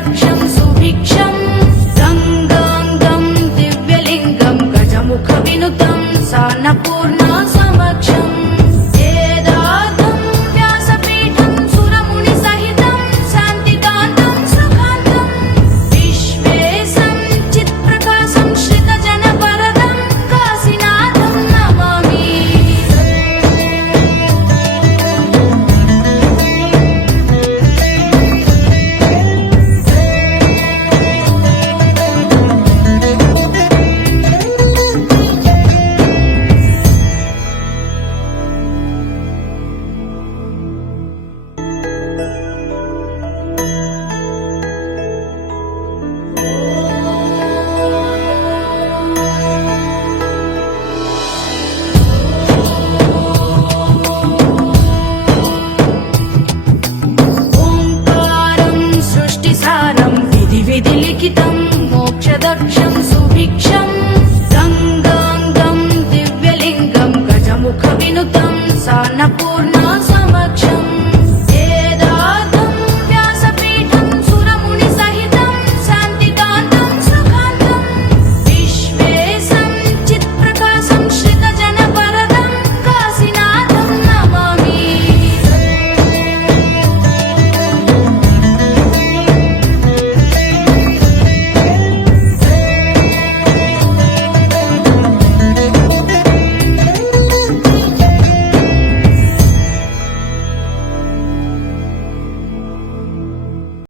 मोक्षदक्षं सुभिक्षं गङ्गाङ्गं दिव्यलिङ्गं गजमुखविनुतं सान्नपूर्णा समक्षम् वेदार्थं व्यासपीठं सुरमुनिसहितं शान्तिकान्तं सुखान्तं विश्वेशं चित्प्रकाशं श्रितजनवरदं काशीनाथं Namami. विधिलिखितं मोक्षदक्षं सुभिक्षं गङ्गाङ्गं दिव्यलिङ्गं गजमुखविनुतं सान्नपूर्णा